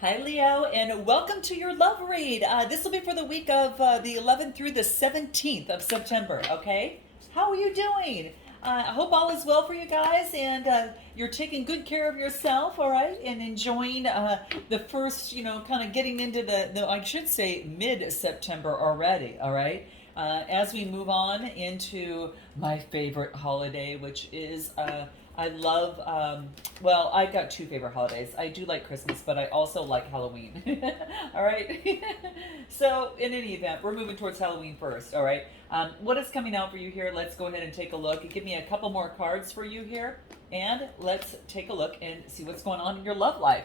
Hi, Leo, and welcome to your love read. This will be for the week of the 11th through the 17th of September, okay? How are you doing? I hope all is well for you guys and you're taking good care of yourself, all right? And enjoying the first, kind of getting into I should say, mid September already, all right? As we move on into my favorite holiday, which is I love, well, I've got two favorite holidays. I do like Christmas, but I also like Halloween. All right. So, in any event, we're moving towards Halloween first. All right. What is coming out for you here? Let's go ahead and take a look. Give me a couple more cards for you here. And let's take a look and see what's going on in your love life.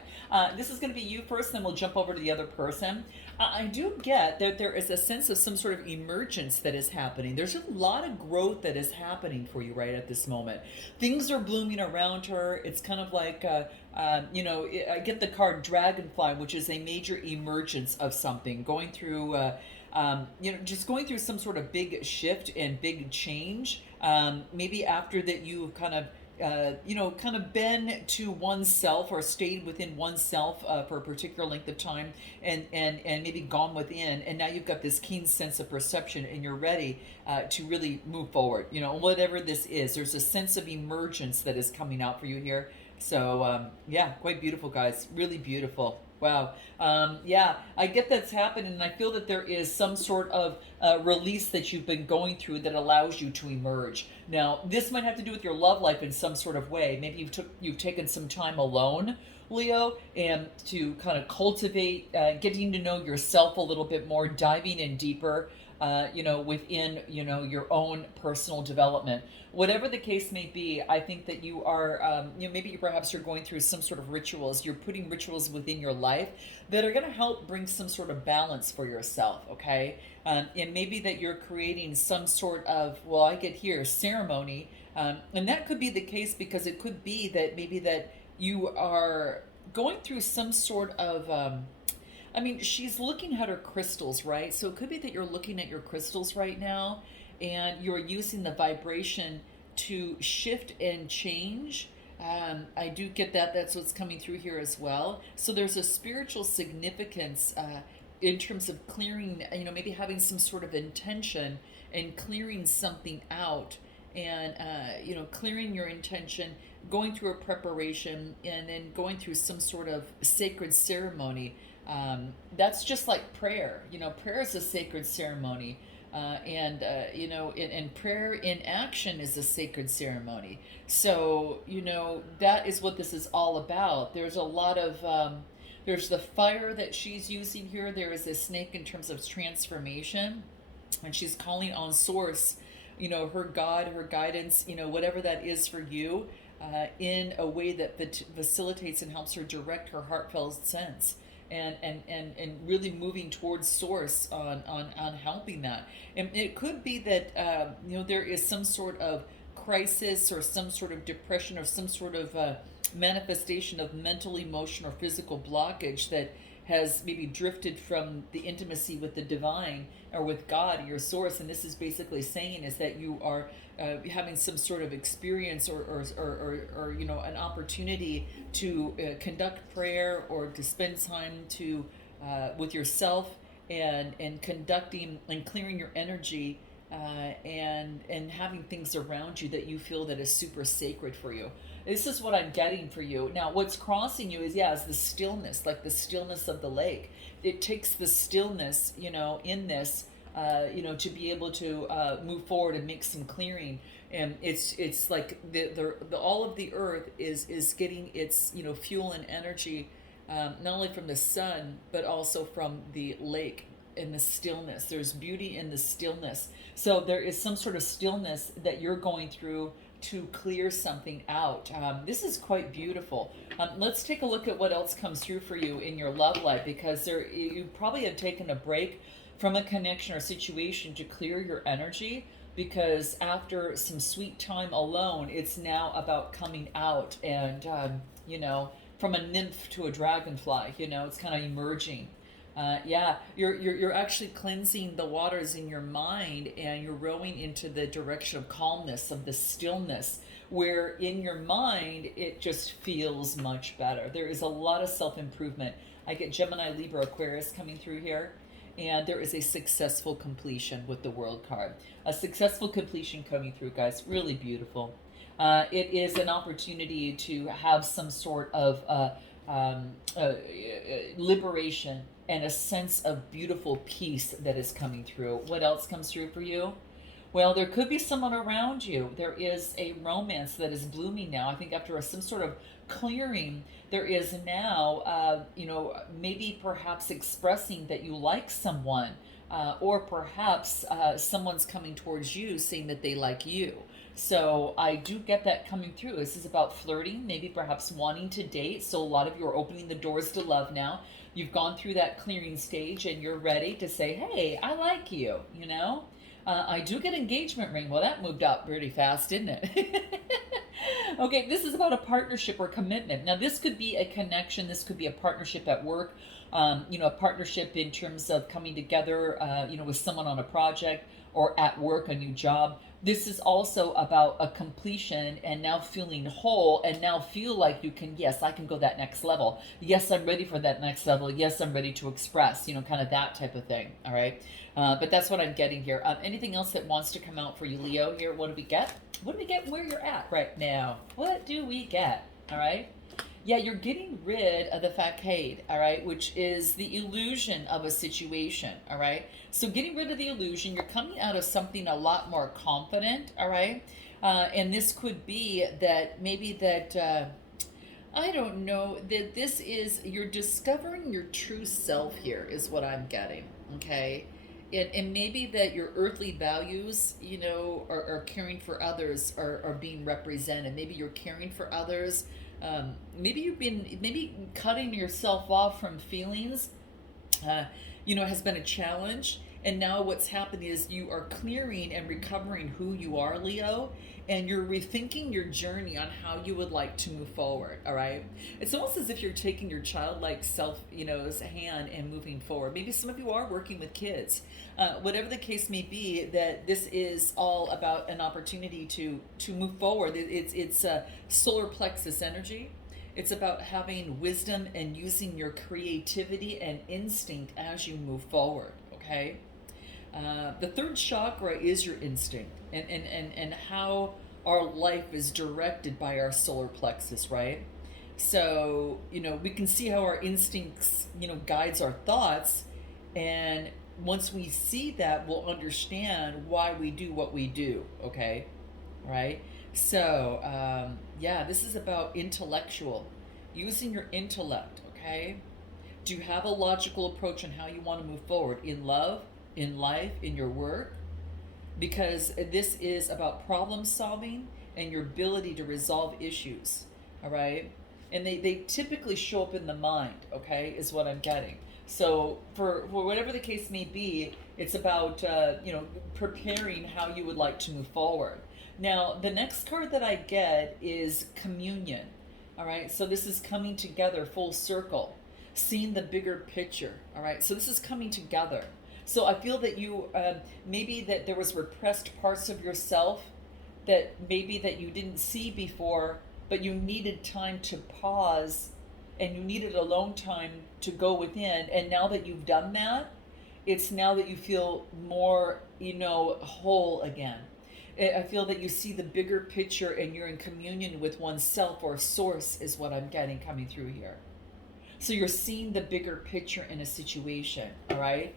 This is going to be you first, then we'll jump over to the other person. I do get that there is a sense of some sort of emergence that is happening. There's a lot of growth that is happening for you right at this moment. Things are blooming around her. It's kind of like, I get the card Dragonfly, which is a major emergence of something, going through, just going through some sort of big shift and big change. Maybe after that you've kind of been to oneself or stayed within oneself for a particular length of time and maybe gone within, and now you've got this keen sense of perception and you're ready to really move forward. Whatever this is, there's a sense of emergence that is coming out for you here. So yeah, quite beautiful, guys. Really beautiful. Wow. Yeah, I get that's happening, and I feel that there is some sort of release that you've been going through that allows you to emerge. Now, this might have to do with your love life in some sort of way. Maybe you've taken some time alone, Leo, and to kind of cultivate getting to know yourself a little bit more, diving in deeper. Within your own personal development. Whatever the case may be, I think that you are, maybe perhaps you're going through some sort of rituals. You're putting rituals within your life that are going to help bring some sort of balance for yourself. Okay, and maybe that you're creating some sort of, well, I get here, ceremony, and that could be the case because it could be that maybe that you are going through some sort of she's looking at her crystals, right? So it could be that you're looking at your crystals right now and you're using the vibration to shift and change. I do get that. That's what's coming through here as well. So there's a spiritual significance in terms of clearing, maybe having some sort of intention and clearing something out and, clearing your intention, going through a preparation, and then going through some sort of sacred ceremony. That's just like prayer. Prayer is a sacred ceremony. And prayer in action is a sacred ceremony. So, that is what this is all about. There's a lot of, there's the fire that she's using here. There is a snake in terms of transformation. And she's calling on source, her God, her guidance, whatever that is for you, in a way that facilitates and helps her direct her heartfelt sense. And really moving towards source on helping that. And it could be that there is some sort of crisis or some sort of depression or some sort of manifestation of mental, emotional, or physical blockage that has maybe drifted from the intimacy with the divine or with God, your source. And this is basically saying is that you are having some sort of experience or an opportunity to conduct prayer or to spend time to with yourself and conducting and clearing your energy and having things around you that you feel that is super sacred for you. This is what I'm getting for you. Now, what's crossing you is the stillness, like the stillness of the lake. It takes the stillness, in this, to be able to move forward and make some clearing. And it's like the all of the earth is getting its fuel and energy, not only from the sun but also from the lake and the stillness. There's beauty in the stillness. So there is some sort of stillness that you're going through to clear something out. This is quite beautiful. Let's take a look at what else comes through for you in your love life, because you probably have taken a break from a connection or situation to clear your energy, because after some sweet time alone, it's now about coming out and, from a nymph to a dragonfly, it's kind of emerging. You're actually cleansing the waters in your mind, and you're rowing into the direction of calmness, of the stillness, where in your mind it just feels much better. There is a lot of self-improvement. I get Gemini, Libra, Aquarius coming through here, and there is a successful completion with the World card. A successful completion coming through, guys. Really beautiful. It is an opportunity to have some sort of liberation and a sense of beautiful peace that is coming through. What else comes through for you? Well, there could be someone around you. There is a romance that is blooming now. I think after some sort of clearing, there is now, maybe perhaps expressing that you like someone, or perhaps someone's coming towards you saying that they like you. So I do get that coming through. This is about flirting, maybe perhaps wanting to date. So a lot of you are opening the doors to love now. You've gone through that clearing stage and you're ready to say, hey, I like you, you know? I do get engagement ring. Well, that moved up pretty fast, didn't it? Okay, this is about a partnership or commitment. Now, this could be a connection. This could be a partnership at work, a partnership in terms of coming together, with someone on a project, or at work, a new job. This is also about a completion and now feeling whole and now feel like you can, yes, I can go that next level. Yes, I'm ready for that next level. Yes, I'm ready to express, kind of that type of thing. All right. But that's what I'm getting here. Anything else that wants to come out for you, Leo, here? What do we get? What do we get where you're at right now? What do we get? All right. Yeah, you're getting rid of the facade, all right, which is the illusion of a situation, all right? So getting rid of the illusion, you're coming out of something a lot more confident, all right? And this could be that maybe that, I don't know, that this is, you're discovering your true self here is what I'm getting, okay? And maybe that your earthly values, are caring for others, are being represented. Maybe you're caring for others. Maybe you've been cutting yourself off from feelings, has been a challenge. And now what's happening is you are clearing and recovering who you are, Leo, and you're rethinking your journey on how you would like to move forward. All right. It's almost as if you're taking your childlike self, hand and moving forward. Maybe some of you are working with kids. Whatever the case may be, that this is all about an opportunity to move forward. It's a solar plexus energy. It's about having wisdom and using your creativity and instinct as you move forward. Okay. The third chakra is your instinct and how our life is directed by our solar plexus, right? So, we can see how our instincts, guides our thoughts. And once we see that, we'll understand why we do what we do, okay? Right? So, this is about intellectual, using your intellect, okay? Do you have a logical approach on how you want to move forward in love, in life, in your work? Because this is about problem solving and your ability to resolve issues, all right? And they typically show up in the mind, okay, is what I'm getting. So for whatever the case may be, it's about, preparing how you would like to move forward. Now, the next card that I get is communion, all right? So this is coming together full circle, seeing the bigger picture, all right? So this is coming together. So I feel that you, maybe that there was repressed parts of yourself that maybe that you didn't see before, but you needed time to pause and you needed alone time to go within. And now that you've done that, it's now that you feel more, whole again. I feel that you see the bigger picture and you're in communion with oneself, or source is what I'm getting coming through here. So you're seeing the bigger picture in a situation, all right?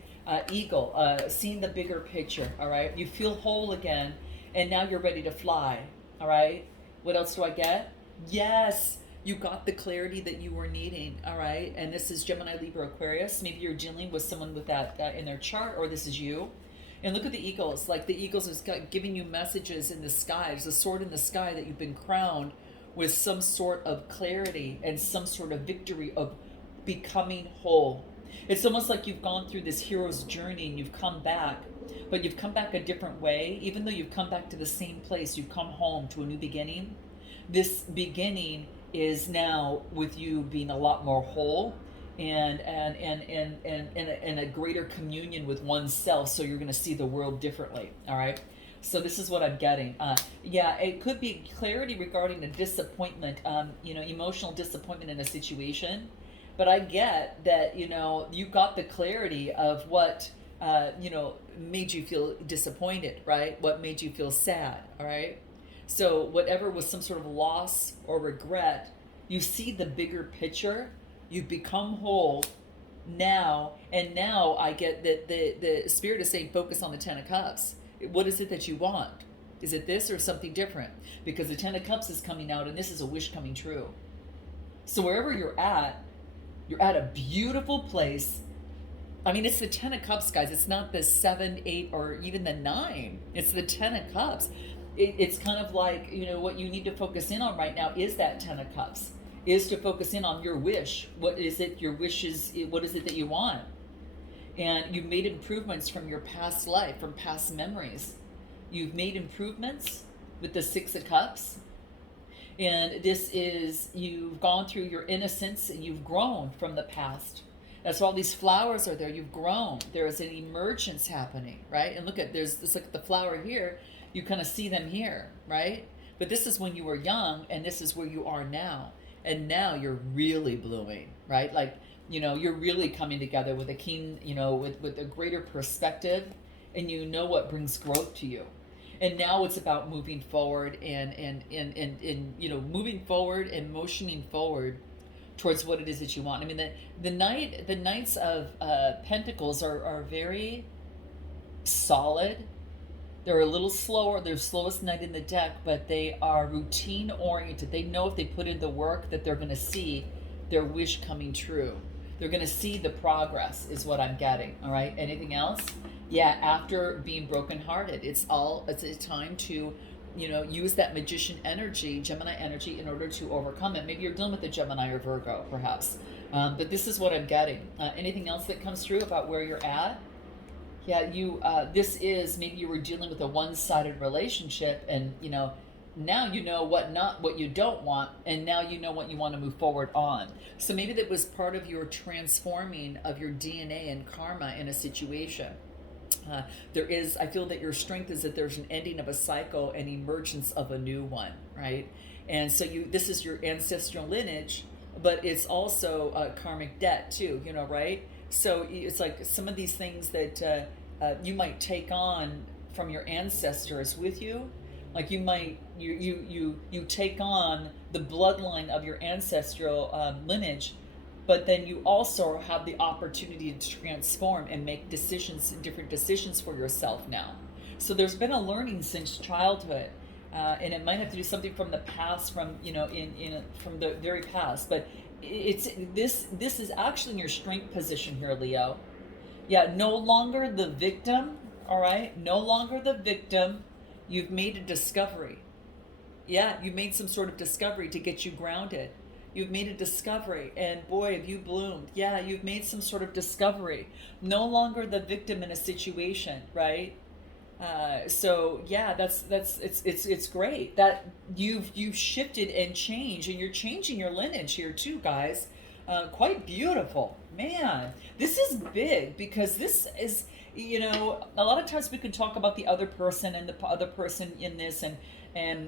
Eagle, seeing the bigger picture, all right? You feel whole again, and now you're ready to fly, all right? What else do I get? Yes, you got the clarity that you were needing, all right? And this is Gemini, Libra, Aquarius. Maybe you're dealing with someone with that in their chart, or this is you. And look at the eagles. Like the eagles is giving you messages in the sky. There's a sword in the sky that you've been crowned with some sort of clarity and some sort of victory of becoming whole. It's almost like you've gone through this hero's journey and you've come back, but you've come back a different way. Even though you've come back to the same place, you've come home to a new beginning. This beginning is now with you being a lot more whole and a greater communion with oneself. So you're going to see the world differently. All right. So this is what I'm getting. Yeah, it could be clarity regarding a disappointment, emotional disappointment in a situation. But I get that, you got the clarity of what, made you feel disappointed, right? What made you feel sad, all right? So whatever was some sort of loss or regret, you see the bigger picture, you become whole now, and now I get that the spirit is saying focus on the 10 of cups. What is it that you want? Is it this or something different? Because the 10 of cups is coming out, and this is a wish coming true. So wherever you're at a beautiful place. I mean, it's the 10 of cups, guys. It's not the 7, 8, or even the 9. It's the 10 of cups. It's kind of like, what you need to focus in on right now is that 10 of cups, is to focus in on your wish. What is it your wish is? What is it that you want? And you've made improvements from your past life, from past memories. You've made improvements with the 6 of cups. And this is, you've gone through your innocence and you've grown from the past. That's why all these flowers are there. You've grown. There is an emergence happening, right? And look at, let's look at the flower here. You kind of see them here, right? But this is when you were young, and this is where you are now. And now you're really blooming, right? Like, you're really coming together with a keen, with a greater perspective, and you know what brings growth to you. And now it's about moving forward and moving forward and motioning forward towards what it is that you want. I mean, the Knights of Pentacles are very solid. They're a little slower. They're the slowest knight in the deck, but they are routine oriented. They know if they put in the work that they're going to see their wish coming true. They're going to see the progress is what I'm getting. All right. Anything else? Yeah. After being brokenhearted, it's a time to, use that magician energy, Gemini energy, in order to overcome it. Maybe you're dealing with a Gemini or Virgo, perhaps. But this is what I'm getting. Anything else that comes through about where you're at? Yeah, this is, maybe you were dealing with a one-sided relationship, and now you know what you don't want, and now you know what you want to move forward on. So maybe that was part of your transforming of your DNA and karma in a situation. I feel that your strength is that there's an ending of a cycle and emergence of a new one, right? And so this is your ancestral lineage, but it's also a karmic debt too, right? So it's like some of these things that you might take on from your ancestors with you. Like you might, you take on the bloodline of your ancestral lineage, but then you also have the opportunity to transform and make different decisions for yourself now. So there's been a learning since childhood, and it might have to do something from the past, from from the very past. But this is actually in your strength position here, Leo. Yeah, no longer the victim. All right, no longer the victim. You've made a discovery. Yeah, you made some sort of discovery to get you grounded. You've made a discovery, and boy, have you bloomed. Yeah, you've made some sort of discovery. No longer the victim in a situation, right? So yeah, it's great that you've shifted and changed, and you're changing your lineage here too, guys. Quite beautiful, man. This is big because this is, a lot of times we can talk about the other person and the other person in this, and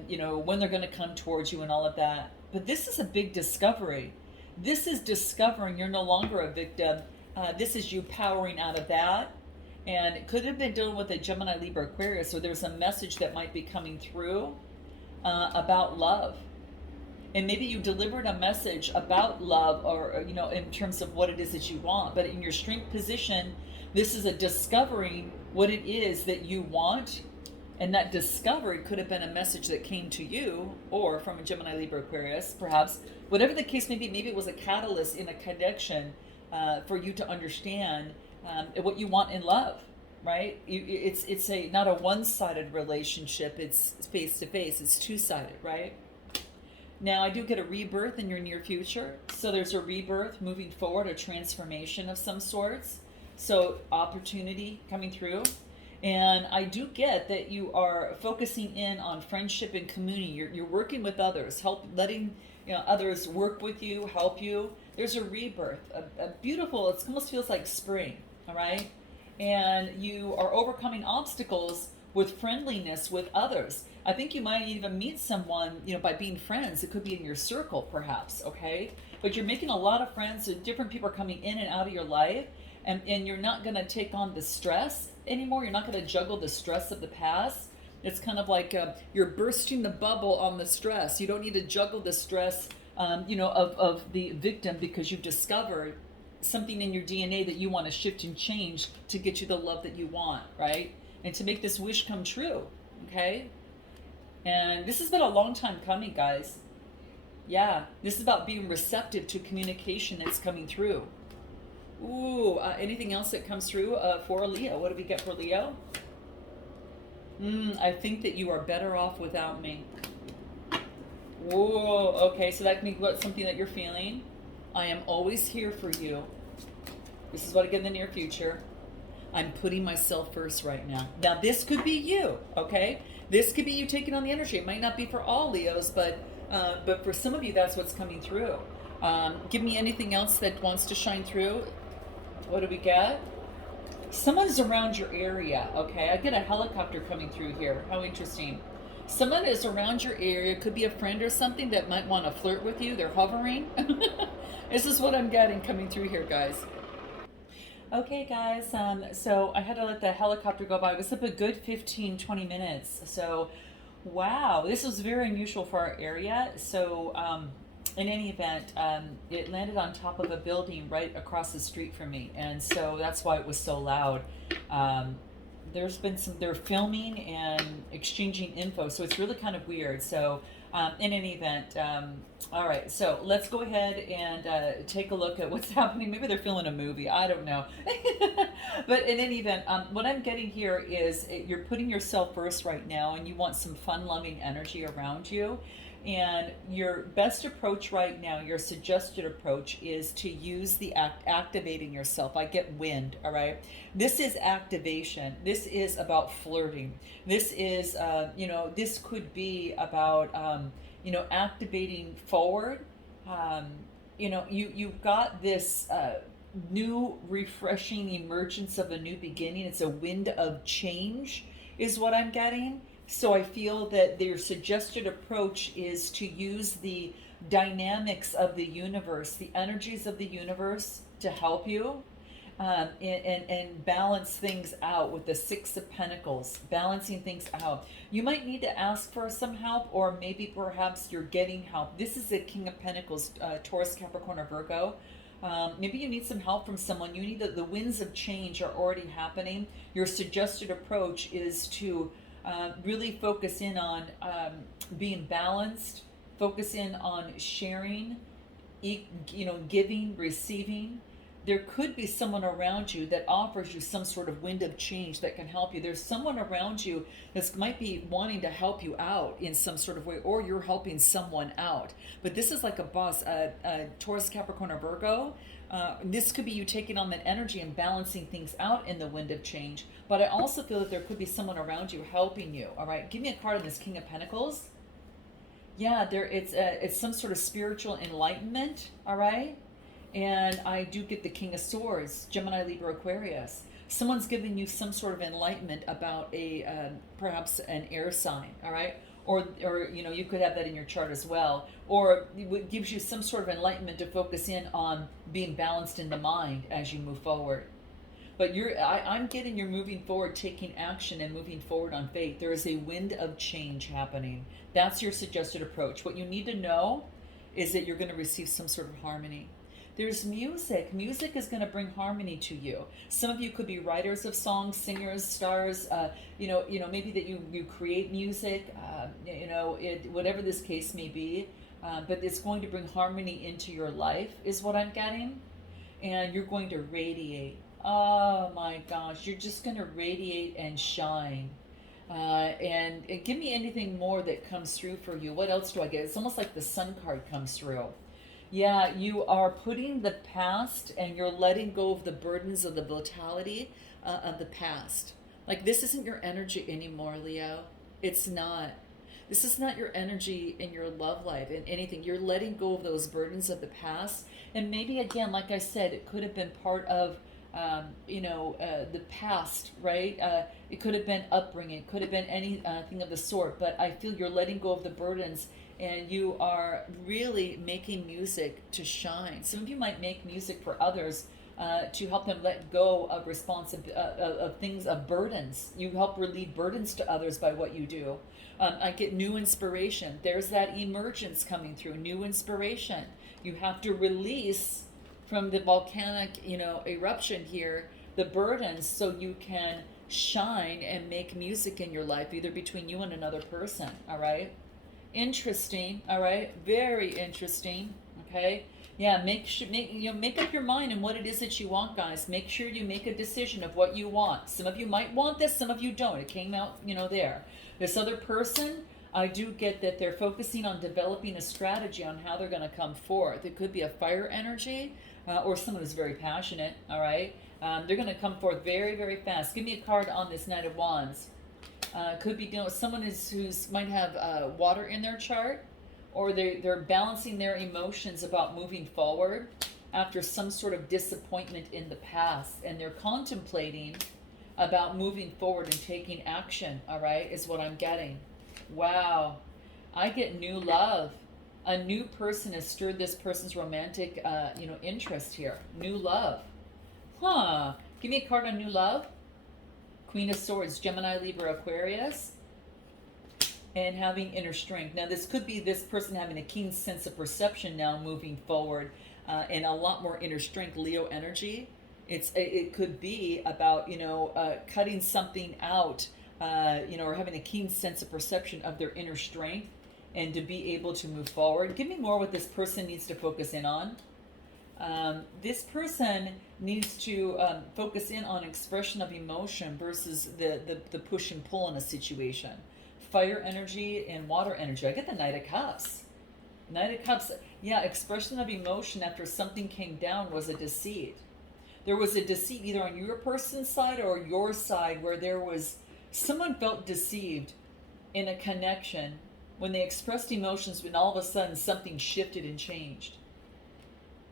when they're going to come towards you and all of that. But this is a big discovery. This is discovering you're no longer a victim. This is you powering out of that. And it could have been dealing with a Gemini, Libra, Aquarius, so there's a message that might be coming through about love. And maybe you delivered a message about love, or, in terms of what it is that you want. But in your strength position, this is a discovering what it is that you want. And that discovery could have been a message that came to you, or from a Gemini, Libra, Aquarius, perhaps. Whatever the case may be, maybe it was a catalyst in a connection for you to understand what you want in love, right? It's not a one-sided relationship. It's face-to-face. It's two-sided, right? Now, I do get a rebirth in your near future. So there's a rebirth moving forward, a transformation of some sorts. So opportunity coming through. And I do get that you are focusing in on friendship and community. You're working with others, letting others work with you, help you. There's a rebirth, a beautiful, it almost feels like spring, all right? And you are overcoming obstacles with friendliness with others. I think you might even meet someone, by being friends. It could be in your circle, perhaps, okay? But you're making a lot of friends, so different people are coming in and out of your life, and you're not going to take on the stress anymore. You're not going to juggle the stress of the past. It's kind of like you're bursting the bubble on the stress. You don't need to juggle the stress, of the victim, because you've discovered something in your DNA that you want to shift and change to get you the love that you want, right? And to make this wish come true, okay? And this has been a long time coming, guys. Yeah, this is about being receptive to communication that's coming through. Ooh, anything else that comes through for Leo? What do we get for Leo? I think that you are better off without me. Whoa, okay, so that can be something that you're feeling. I am always here for you. This is what I get in the near future. I'm putting myself first right now. Now, this could be you, okay? This could be you taking on the energy. It might not be for all Leos, but for some of you, that's what's coming through. Give me anything else that wants to shine through. What do we get? Someone's around your area, okay? I get a helicopter coming through here. How interesting. Someone is around your area. Could be a friend or something that might want to flirt with you. They're hovering. This is what I'm getting coming through here, guys. Okay, guys, so I had to let the helicopter go by. It was up a good 15, 20 minutes. So, wow, this was very unusual for our area. So, in any event, it landed on top of a building right across the street from me, and so that's why it was so loud. They're filming and exchanging info, so it's really kind of weird. So, in any event, all right, so let's go ahead and take a look at what's happening. Maybe they're filming a movie, I don't know. But in any event, what I'm getting here is you're putting yourself first right now, and you want some fun-loving energy around you. And your best approach right now, your suggested approach, is to use the activating yourself. I get wind, all right? This is activation. This is about flirting. This is, this could be about, activating forward. You've got this new, refreshing emergence of a new beginning. It's a wind of change is what I'm getting. So I feel that their suggested approach is to use the dynamics of the universe, the energies of the universe to help you, and balance things out with the Six of Pentacles, balancing things out. You might need to ask for some help, or maybe perhaps you're getting help. This is the King of Pentacles, Taurus, Capricorn, or Virgo. Maybe you need some help from someone. You need the winds of change are already happening. Your suggested approach is to really focus in on being balanced, focus in on sharing, giving, receiving. There could be someone around you that offers you some sort of wind of change that can help you. There's someone around you that might be wanting to help you out in some sort of way, or you're helping someone out. But this is like a boss, Taurus, Capricorn, or Virgo. This could be you taking on that energy and balancing things out in the wind of change. But I also feel that there could be someone around you helping you. All right, give me a card in this King of Pentacles. Yeah, it's some sort of spiritual enlightenment. All right, and I do get the King of Swords, Gemini, Libra, Aquarius. Someone's giving you some sort of enlightenment about perhaps an air sign. All right. Or you could have that in your chart as well, or it gives you some sort of enlightenment to focus in on being balanced in the mind as you move forward. But I'm getting you're moving forward, taking action and moving forward on faith. There is a wind of change happening. That's your suggested approach. What you need to know is that you're going to receive some sort of harmony. There's music. Music is going to bring harmony to you. Some of you could be writers of songs, singers, stars. Maybe that you create music. Whatever this case may be, but it's going to bring harmony into your life, is what I'm getting, and you're going to radiate. Oh my gosh, you're just going to radiate and shine. And give me anything more that comes through for you. What else do I get? It's almost like the Sun card comes through. Yeah, you are putting the past and you're letting go of the burdens of the brutality of the past. Like, this isn't your energy anymore, Leo. It's not. This is not your energy in your love life and anything. You're letting go of those burdens of the past. And maybe, again, like I said, it could have been part of the past, right? It could have been upbringing, it could have been anything of the sort, but I feel you're letting go of the burdens and you are really making music to shine. Some of you might make music for others to help them let go of of things, of burdens. You help relieve burdens to others by what you do. I get new inspiration. There's that emergence coming through, new inspiration. You have to release from the volcanic, eruption here, the burdens, so you can shine and make music in your life, either between you and another person. All right. Interesting. All right. Very interesting. Okay. Yeah. Make up your mind and what it is that you want, guys. Make sure you make a decision of what you want. Some of you might want this, some of you don't. It came out, there. This other person, I do get that they're focusing on developing a strategy on how they're going to come forth. It could be a fire energy, or someone who's very passionate. All right. They're going to come forth very, very fast. Give me a card on this Knight of Wands. Could be someone who's might have water in their chart, or they're balancing their emotions about moving forward after some sort of disappointment in the past, and they're contemplating about moving forward and taking action. All right, is what I'm getting. Wow, I get new love. A new person has stirred this person's romantic, interest here. New love. Huh. Give me a card on new love. Queen of Swords, Gemini, Libra, Aquarius. And having inner strength. Now, this could be this person having a keen sense of perception now moving forward, and a lot more inner strength, Leo energy. It could be about, cutting something out, or having a keen sense of perception of their inner strength and to be able to move forward. Give me more what this person needs to focus in on. This person needs to focus in on expression of emotion versus the push and pull in a situation. Fire energy and water energy. I get the Knight of Cups. Knight of Cups, yeah, expression of emotion after something came down was a deceit. There was a deceit either on your person's side or your side, where someone felt deceived in a connection when they expressed emotions, when all of a sudden something shifted and changed.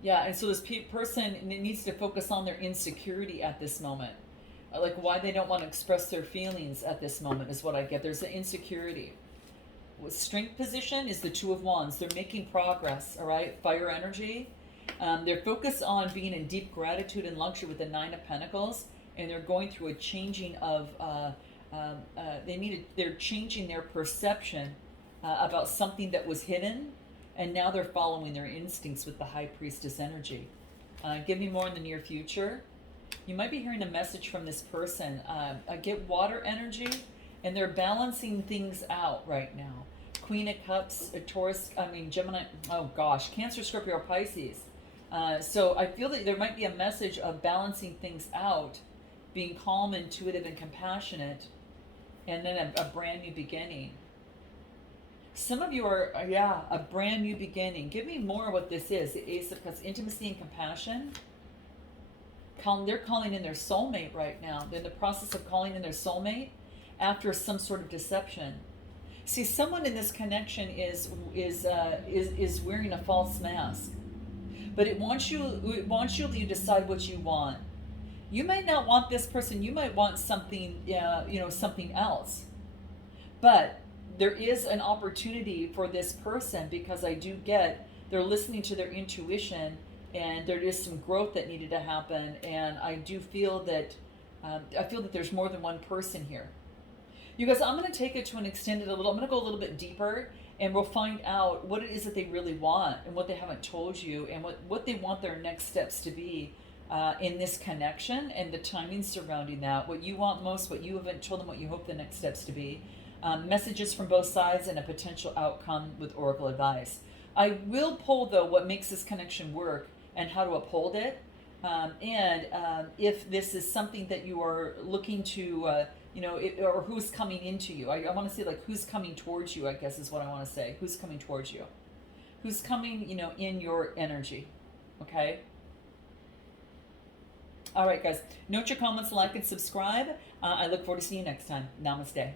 Yeah, and so this person needs to focus on their insecurity at this moment. Like why they don't want to express their feelings at this moment is what I get. There's an insecurity. With strength position is the Two of Wands. They're making progress, all right? Fire energy. They're focused on being in deep gratitude and luxury with the Nine of Pentacles, and they're going through a changing of, they're changing their perception about something that was hidden, and now they're following their instincts with the High Priestess energy. Give me more in the near future. You might be hearing a message from this person. I get water energy, and they're balancing things out right now. Queen of Cups, Gemini, Cancer, Scorpio, or Pisces. So I feel that there might be a message of balancing things out, being calm, intuitive, and compassionate, and then a brand new beginning. Some of you are, a brand new beginning. Give me more what this is. The Ace of Cups, intimacy and compassion. They're calling in their soulmate right now. They're in the process of calling in their soulmate after some sort of deception. See, someone in this connection is wearing a false mask, but it wants you to decide what you want. You might not want this person. You might want something, something else. But there is an opportunity for this person, because I do get they're listening to their intuition, and there is some growth that needed to happen. And I do feel that there's more than one person here. You guys, I'm going to take it to an extended a little. I'm going to go a little bit deeper, and we'll find out what it is that they really want and what they haven't told you, and what they want their next steps to be in this connection, and the timing surrounding that. What you want most, what you haven't told them, what you hope the next steps to be. Messages from both sides and a potential outcome with oracle advice. I will pull, though, what makes this connection work and how to uphold it. If this is something that you are looking to, or who's coming into you. I want to say, like, who's coming towards you, I guess is what I want to say. Who's coming towards you? Who's coming, in your energy. Okay? All right, guys. Note your comments, like, and subscribe. I look forward to seeing you next time. Namaste.